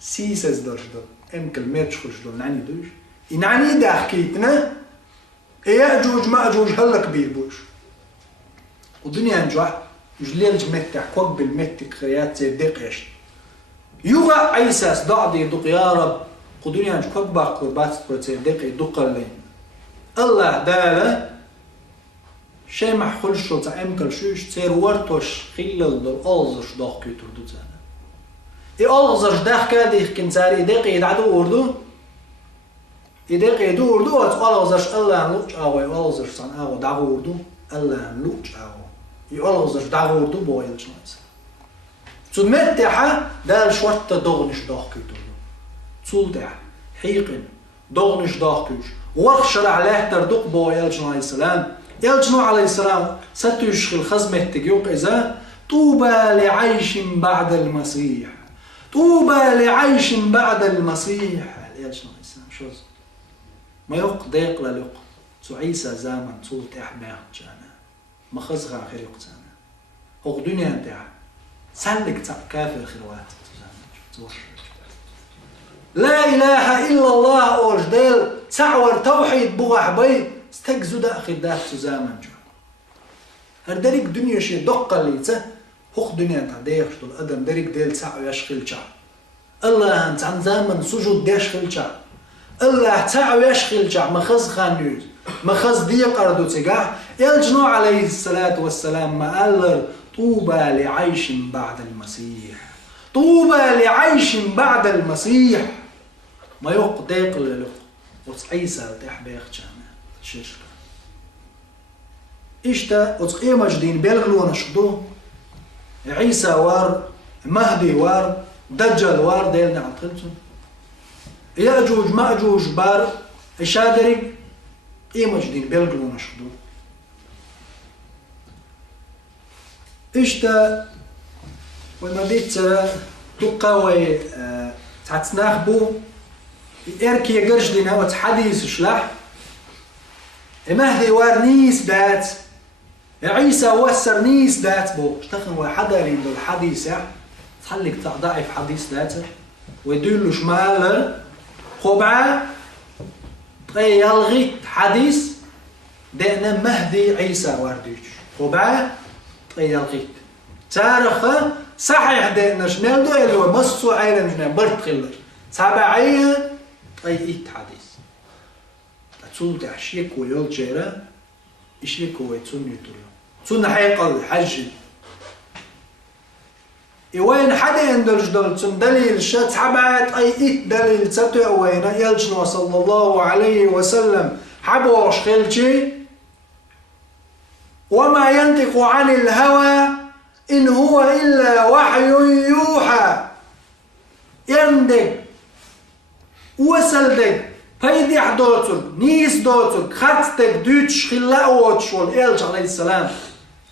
سيسز درجدو ام كلمات خرجدو نعنيدوش نعنيد حكيتنا يأجوج مأجوج هلا كبير بوش والدنيا نجوع جليل جمتك كوب بالمتك خيات زي دقيش يوغا عيساس ضعدي دق يا رب قدنيا نج كوب باق بات زي دقي دقلين الله داله شيء محخول شو تعمل شوش تصير ورتوش خلل الألزش داخل كتردو زانا الألزش داخل كده كنزاري دقي يدعو وردو يدقي يدو وردو ألزش الله نلوش أوي ألزش صن أو دعو وردو الله نلوش أو يألزش دعو وردو بويل شنايس تمتحة دال شوت دغنش داخل كتردو تولتح حيقن دغنش داخل وخشر عليه تردق بويل شنايس سلام يلجنو عليه السلام ستشغل خزمة تجيوق إذا طوبى لعيش بعد المسيح طوبى لعيش بعد المسيح يلجنو عليه السلام شو ما يق ضيق للق تو عيسى زمن طول تحبه جانا ما خزغ آخر يقتانا هو الدنيا انتهى سلك كافر خروات لا إله إلا الله أوجدل سعور توحيد بغح بي استجزو داخل داخل زمان جو هر دريك دنيا شي دقة ليتا هوخ دنيا تعديخ شتو الأدم دريك ديل ساعو يشخل شع الله انت عن زمن سجود ديشخل شع الله تعو يشخل شع مخز خانيوز مخز ديق أردو تقع يلجنو عليه الصلاة والسلام ما قال طوبى لعيش بعد المسيح طوبى لعيش بعد المسيح ما يقديق للق وتعيسى تحبيخ جانا شركة إشتا وتقيم مجدين بيلغلو نشدو عيسى وار مهدي وار دجال وار ديلنا عطلتون يأجوج مأجوج بار إشادرك قيم مجدين بيلغلو نشدو إشتا وما بيت تقوي تعتناخ بو إركي يقرش دينا وتحديث شلح مهدي وار نيس دات عيسى وسر نيس دات بو اشتخن واحدة ريندو الحديث تخليك ضعيف حديث داته ويدلو شمال خبعة يلغي حديث دينا مهدي عيسى وارديش خبعة يلغي تاريخ صحيح دينا شنال دو اللي هو مصو عيلم شنال برد خلر تابعية إيت حديث تون تعشيك ويول جيرا إشيك ويتون يتولو تون حقيقة الحج وين حدا يندرج دول تون دليل شات حبات أي إيت دليل تتو وين يلجنو صلى الله عليه وسلم حبوش خلشي وما ينطق عن الهوى إن هو إلا وحي يوحى يندق وصلدك فيديح دوتك نيس دوتك خطتك دوتش خلاوت شول إلج عليه السلام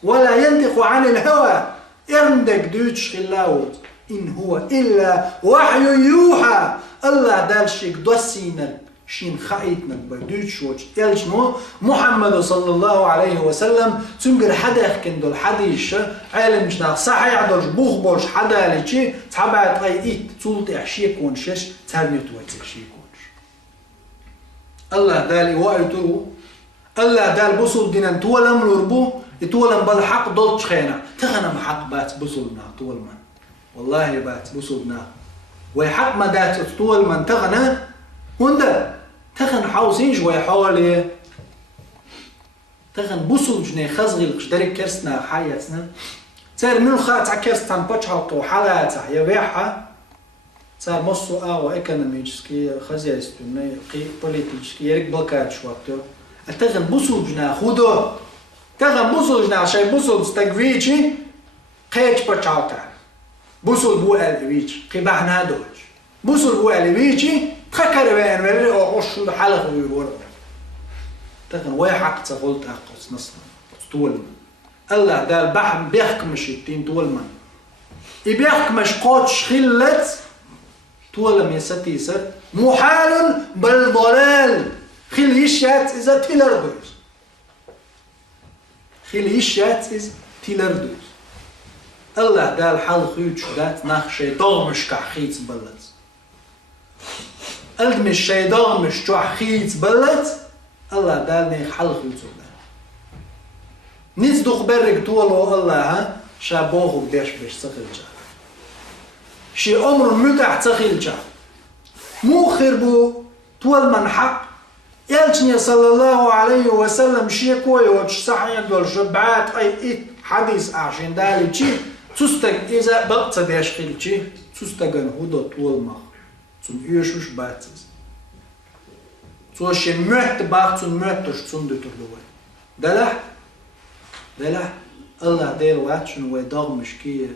ولا ينطق عن الهوى يندق دوتش خلاوت إن هو إلا وحي يوحى الله دال شيك دوسينا شين خايتنا بدوتش وش إلجنو محمد صلى الله عليه وسلم تنقر حدا يخكندو الحديث عالم مشنا صحيح دوش بوخ بوش حدا ليشي تحبعت أي إيت تولت إحشيك ونشش تهرنيت ويتشيك الله دال وقتو الله دال بوصل دينا تولم لربو يتولم بالحق ضلت خينا تغنم حق بات بوصلنا طول من والله بات بوصلنا ويحق ما دات طول من تغنى هندا تغن حوزين جوي حوالي تغن بوصل جني خزغي القشدري كرسنا حياتنا تار من الخاطع كرستان بتشحق وحالاتها يبيعها صار مصو ايكونوميكسكي خزيستوني بوليتيكسكي يرك بلكات شوكتو تغن بوصل جنا خودو تغن بوصل جنا شي بوصل ستغويتشي قيتش بتشاوتا بوصل بو الويتش قبحنا دوج بوصل بو الويتشي تخكر بين ولي او قش حلق ويور تغن واي حق تقولت اقص نصنا طول الله دال بحم بيحكمش التين طول من يبيحكمش قوتش خلت طول ما يستيسر محال بل ضلال خل يشات إذا تلردوز خل يشات إذا تلردوز الله دال حال خيوش دات نخشي ضغمش كحخيت بلت قلت مش شي ضغمش كحخيت بلت الله دال نيخ حال خيوش نصدق برك طول الله ها شابوه بديش بيش تخيل جا شي عمر متع تخيل جا مو خربو طول من حق يلجني صلى الله عليه وسلم شي كوي وش صحيح دول شبعات اي حديث عشان دالي شي تستق إذا بقت ديش خيل شي تستقن هدو طول ما تون يوشوش باتز توشي مهت باق تون مهتش تون دو تردوه دلح الله دير واتشن ويدغمش كيه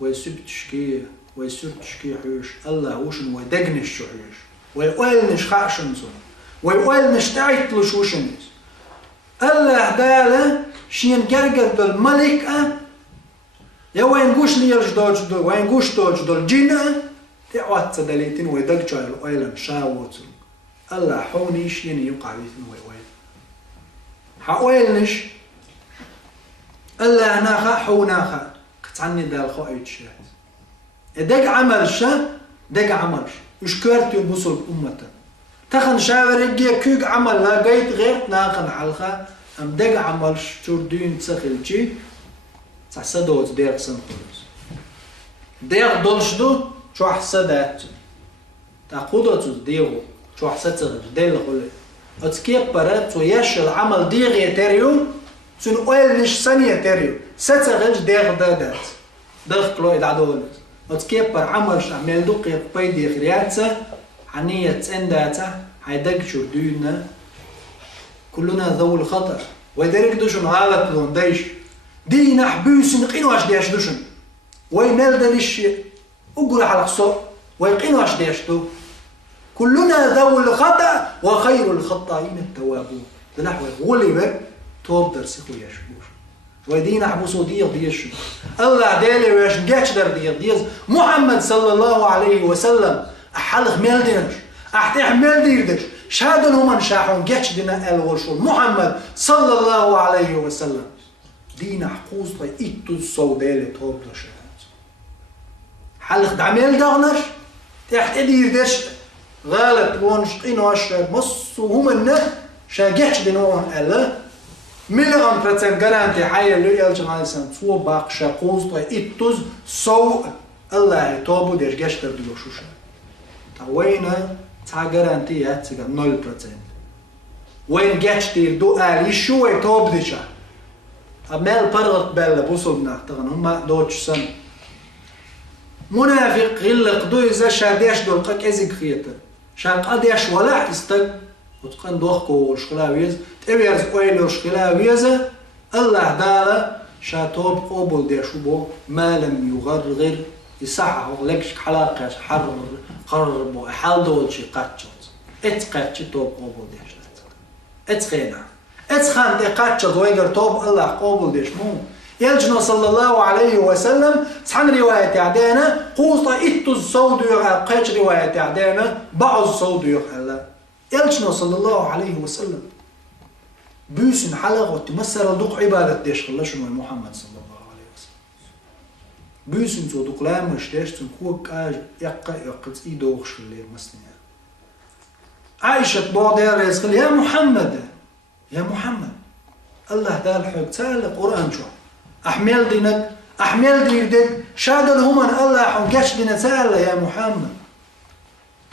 ويسبتش كيه ويسرتش كيه حيوش الله وشن ويدقنش حيوش ويقولنش خاشن زون ويقولنش تعيطلش وشنز الله داله شين قرقر بالملكة يا وين قوش لي يرجدوج دول وين قوش دوج دول جنة تعوات تدليتين ويدقجوا الويلن شاوتن الله حوني شين يوقع بيتن ويويل حقويلنش الله ناخا حوناخا قطعني دال خايت شات دق عمل شا دق عملش وش كرت يبوصل أمته تخن شاور يجي كوك عمل لا قيت غير ناخن حلخا أم دق عملش تردين تسخلشي تحسدوت دير سنقلوس دير دولشدو شو حسدات تاخدوت ديرو شو حسدت دير خلي أتكيب برات ويش العمل دير يتريو سن أول نش ثانية تريو ستغج دير دادات دخ كلويد عدول أتكيب بر عمل شعمل دقيق بيدي خرياتة عنية عندها هيدق شو دينا كلنا ذو الخطر ويدرك دوشن غالط لون ديش دينا حبوس نقينو اش ديش دوشن وينال دليش اقول على الصوت ويقينو اش ديش دو كلنا ذو الخطأ وخير الخطائين التوابون نحو غلب توب درسي خويا شبوش ودينا حبوسو ديش الله دالي ويش نجاتش در ديش محمد صلى الله عليه وسلم أحلق ميلدينش أحتاح ميلديردش شهادن همان شاحون جاتش دينا الوشول محمد صلى الله عليه وسلم دينا حقوص طي إيتو الصودالي توب دشهاد حلق دعميل دغنش تحت ديردش غالب وانش قينو أشهد مصو همان شا جاتش دينا همان ألا مليون برسنت garanti حيا اللي يلجن على سنة سو باق شاقوص طي إيتوز سو الله توبو ديش جاتش در دلوشوشا وين تا garanti هاتسيقا 0%. وين جاتش دير دو آلي شو يتوب ديشا أمال برغط بلا بوصلنا تغن هما دوتش سن منافق غلق دو إذا شاديش دولقك إزيق خيطة شاق أديش ولا استق وتقن دوخكو وشخلاويز تبيرز قويل وشخلاويز الله دالا شاتوب قوبل ديشو بو ما لم يغرغر يصحح لكش حلاقة حرر قربو حال دول شي قاتشوت اتقاتش توب قوبل ديش اتخينا اتخان دي قاتشوت ويقر توب الله قوبل ديش مو يلجنا صلى الله عليه وسلم سحن رواية عدانا قوصة اتو الصود يغال قيتش رواية عدانا بعض الصود يغال يلجنا صلى الله عليه وسلم بيسن حلقة وتمثل دوق عبادة ديش خلاشن محمد صلى الله عليه وسلم بيسن تو دوق لامش ديش تنكوك آج يقا إيدوغش اللي مسنيا عائشة بعض يا رزقل يا محمد يا محمد الله دال حق تال قرآن شو أحمل دينك أحمل دينك شادل هما الله حقش دينا تال يا محمد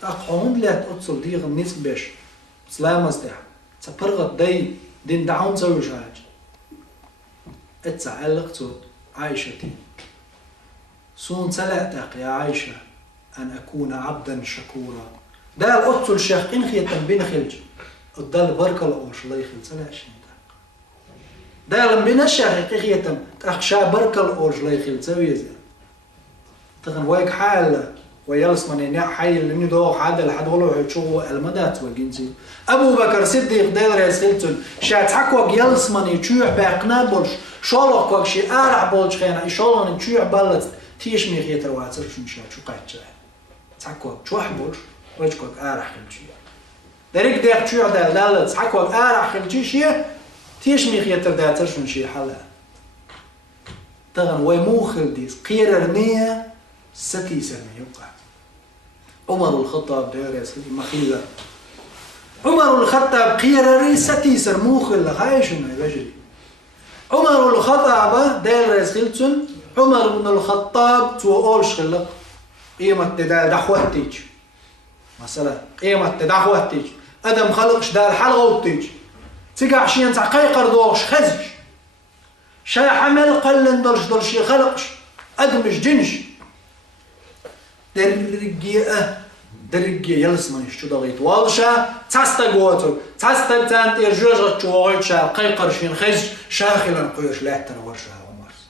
تأقعون لا تأتصل ديغ النسبش سلام أصدح تبرغت دين دعون تسوي شاج اتسعلق صوت عائشتي سون سلعتك يا عائشة أن أكون عبدا شكورا دال أتصل شيخ إن خيتن بين خلج الدال بركة الأوش الله يخل سلعشين دال بين الشيخ خيتن أخشى بركة الأوش الله يخل سوي زي تغن وايك حالة ويلسمن حي اللي ندوق حد لحد والله يشوفوا المدات وجنسي أبو بكر صديق دير رسلتون شات حكوا يلسمن يشوع باقنا بولش شالق وقشي أرع بولش خينا إشالون يشوع بلت تيش ميخ يترواتر شو شات شو قاعد شاء حكوا شوح بولش وجهك أرع خلشي دريك دير شوع دلت حكوا أرع خلشي شيء تيش ميخ يترداتر شو شيء حلا تغن ويموخل ديس قيررنية ستي سنة يوقع عمر الخطاب دير مخيلة عمر الخطاب قيرري ستي سر موخل لخايشنا يبجري عمر الخطاب دير رسلتون عمر بن الخطاب تو أولش خلق قيمة دعوتيج مثلا قيمة دعوتيج أدم خلقش دار حلقة وتيج تقع شي انت قيقر دوغش خزج شا حمل قلن دلش خلقش أدمش جنش درجي يلسمن شو ضغيت والشا تستقوتو تستبتان ترجوج تشوغيت شا قيقر شين خزج شاخلا قيوش لا ترى ورشا ومارس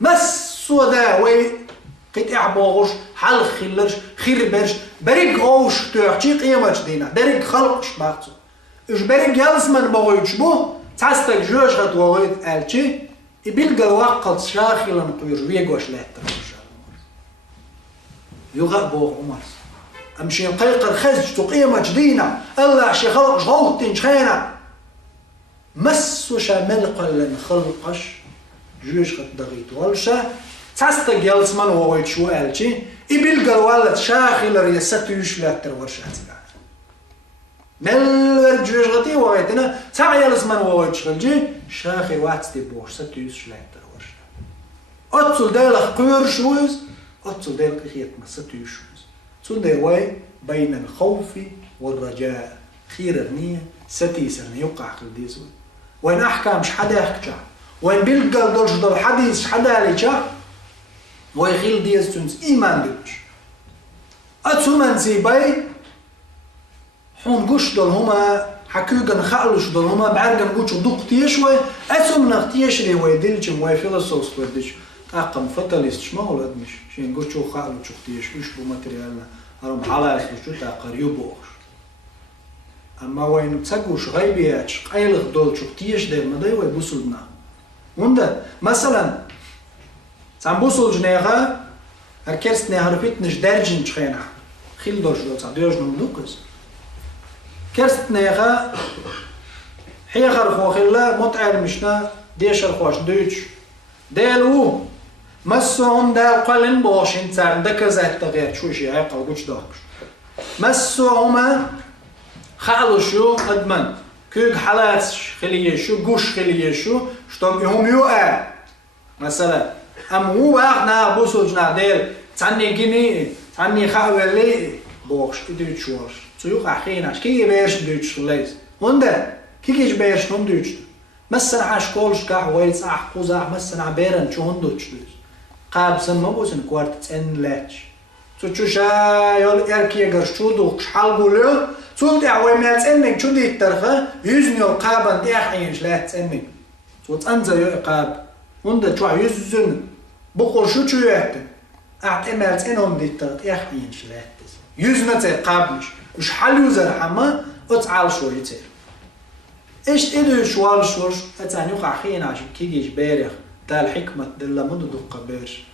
مس سودا وي قيت اعبوغش حل خلرش خيربرش بريق اوش تحكي قيمة دينا دريق خلقش باقصو اش بريق يلسمن بغيتش بو تستق جوج غتوغيت الچي يبيلقى الوقت شاخلا قيوش ويقوش لا ترى ورشا يغاب بوغ عمر امشي قيقر خزج تقيمة جدينا الله شي خلقش غوطين شخينا مسو شامل قلن خلقش جوج خط دغيت والشا تستق يلسمن وغيت شو الچي يبيلقى الولد شاخل ريستو يشلاتر ورشاتي مل جوج غتي وغيتنا تاع يلسمن وغيت شلجي شاخي واتستي بوش ستو يشلاتر ورشا اتسل دايلخ قير شوز اتسل دايلخ خيط ما ستو يشوز تندي بين الخوف والرجاء خير النية ستي سنة يوقع قلديس وين أحكام حدا يحكي وين بيلقى دولش دول حديث حدا ليشا ويخيل ديز تنس إيمان دوش أتسومن سيباي حون قوش دول هما حكوغن خالوش دول هما بعرقن قوش دوق تيشوي أتسومن تيشري ويدلجم ويفيلسوس ويدلش أقم فتليستش ما هو لدمش شين قوش خالوش تيشوش بماتريالنا أرم حلال خشوا تاقر يبوخش أما وين تسقوش غيبياتش قيلغ دول شوكتيش دير مداي ويبوصلنا وندا مثلا سام بوصل جنيغا هركرست نهرفيتنش درجن تخينا خيل دولش دول صديوش نمدوكس كرست نيغا حيخر خوخيلا متعر مشنا ديشر خوش دوش ديلو مسهم دا قلن باشين تسرن دا كزات تغير شوشي هاي قلقوش داكش مسهما خالوشو ادمن كوك حلاتش خليشو قوش خليشو شتوم يهم يوقع مثلا ام هو اخنا بوسو جنا ديل تعني جيني تعني خاولي بوش ادوش واش تيوقع خيناش كي بيرش دوش ليز وندا كيكيش بيرش نم دوش مثلا عاش كولش كاح ويلس اح قوزاح مثلا بيرن شو هندوش دوش قاب سما بوسن كوارت ان لاتش تشوشا يول اركي غرشو دوخ حالغولو صوت عوامات انك شو دي الترخه يزني القابن تاعينش لا تسمي صوت انزل يقاب وند شو يزن بقول شو يحت اعتملت انهم دي التاعينش لا يزن تقابش مش حل يوزر حما اتعال شو يصير ايش ادو شوال شوش اتاني وقع خين عشان كيجيش بارخ تاع الحكمه دلا مدو دقه بيرش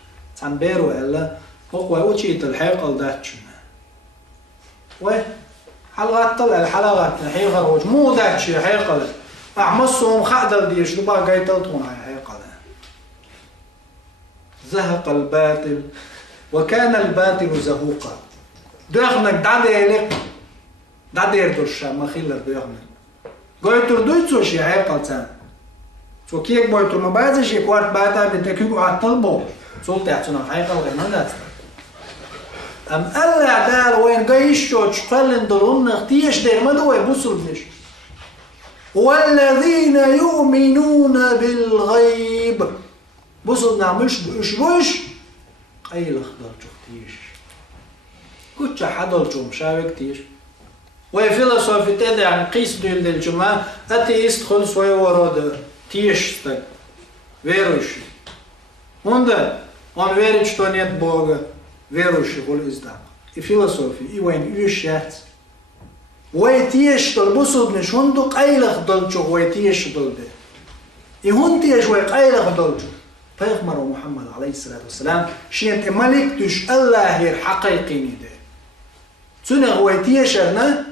تان بيرو الا هو وشيت الحلقه داتشنا وين حلقات طلع الحلقات الحين خروج مو داتشي حلقه اعمصهم خادل ديش دبا قايتلطون هاي حلقه زهق الباطل وكان الباطل زهوقا دغنك داديلك دادير دوش ما خيلر دغنك قايتر دوتسو شي حلقه تان سو كيك بايتر ما بعدش يكوارت باتا بتكيكو عطلبو صوت يعطونا حلقه ولا ما أم ألا دال وين قيشوش فلن دلون اختيش دير مدو يبوصل بنش والذين يؤمنون بالغيب بوصل نعمش بوش قيل اخدر اختيش كوتش حدل جو مشاوك تيش وفيلسوفي تدى يعني قيس ديل ديل جماعة أتيست خلص ويورود تيش تك ويروش هنده on veri što nije Boga vjerujući voli izdana. I filosofiji, i vojni, i šjat. Vojtiješ dol busudniš hundu qaylah dolču vojtiješ dolde. I huntiješ voj qaylah dolču. Peygamber Muhammed aleyhissalatu vesselam şiyente malik düş Allah'ir haqiqini de. Tuna vojtiješ erna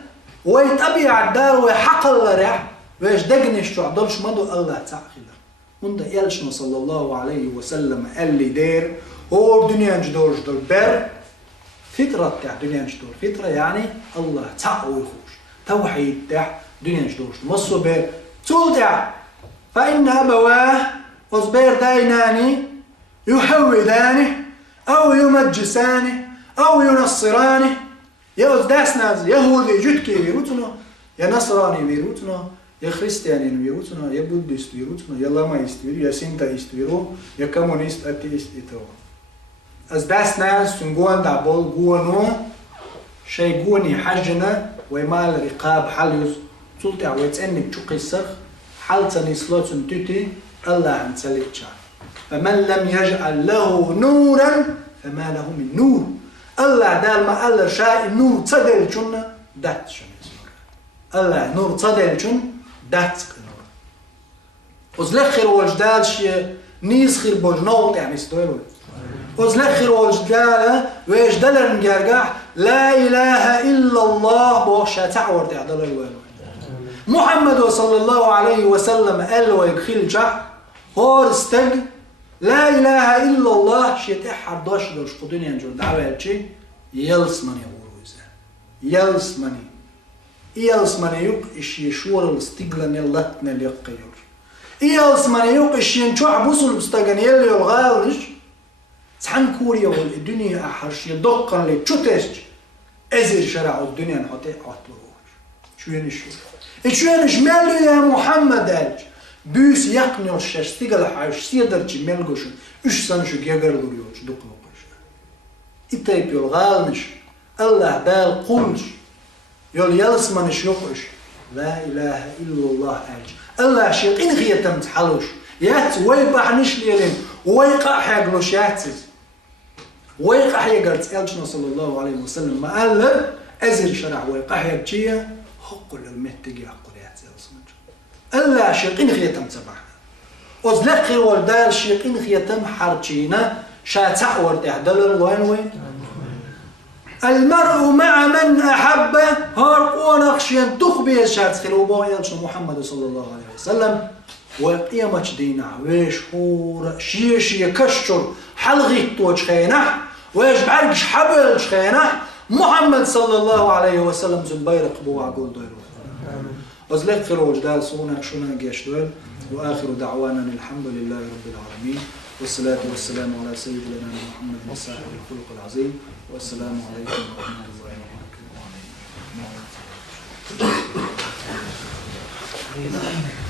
voj tabiat dar voj haqallara veš degniš tu dolč madu Allah ta'ala. Hunda elçno sallallahu aleyhi ve sellem elli der o dünyanç dolç dol ber fitrat ta dünyanç dol. Fitra yani Allah ta'ala توحيد تاع دنيا جدوش مصبر تول تاع فإن أبواه أصبر دايناني يحوداني أو يمجساني أو ينصراني يا أزداس ناس يهودي جدكي بيروتنا يا نصراني بيروتنا يا خريستياني بيروتنا يا بوديست بيروتنا يا لامايست بيرو يا سينتايست بيرو يا كومونيست أتيست إتو أزداس ناس سنقوان دع بول قوانو شي قوني حجنا ومال رقاب حليوز تلتع ويتأنك تشقي السخ حالتني سلوتن تتي الله عن سليتشا فمن لم يجعل له نورا فما له من نور الله دال ما الله شاء نور تصدل شن دات شن الله نور تصدل شن دات نور وزلخر وجدال شي نيسخر بوجنوط يعني ستويلو وزلخر وجدال ويجدال نجرجع لا إله إلا الله بوشا تعور تعدل الوالو محمد صلى الله عليه وسلم قال ويدخل جع هورستج لا إله إلا الله شيء أحد دوش دوش قدني أنجر دعوة شيء يلسمني أقوله إذا يلسمني يق إيش يشور الاستقلال يلتنا ليقير يلسمني يق إيش ينشوع بوصل بستجن يلي الغالج سحن كوريا والدنيا أحرش يدقن لتشوتش أزر شرع الدنيا نحطه عطلوش شو يعني شو يعني مالي يا محمد أج بيس يقني الشش تيجال حاش سيدر جمال قشون إيش سنشو جيجر لوريوش دقلو قشون إتايب يلغالنش الله دال قلش يلسمنش يقش لا إله إلا الله أج الله شيء إن خيتم تحلوش يات ويبحنش ليلين ويقع حيقلوش ياتز ويقع يقرت ألجنا صلى الله عليه وسلم ما قال أزر شرع ويقع يبجيه حق للمهتقي عقليات الله شيقين خيتم تبعها وزلقي والدال شيقين خيتم حرجينا شاتع وردعدل وين المرء مع من أحب هارقون أخشيا تخبي الشات خلوبا يلجنا محمد صلى الله عليه وسلم وقيامة دينا ويش هور شيشي كشتر حلغي توج خينح ويش بعرقش حبل خينح محمد صلى الله عليه وسلم زنبيرق بو عقول ديرو أزلق خروج دال صونا شونا جيش دول وآخر دعوانا الحمد لله رب العالمين والصلاة والسلام على سيدنا محمد صاحب الخلق العظيم والسلام عليكم ورحمة الله وبركاته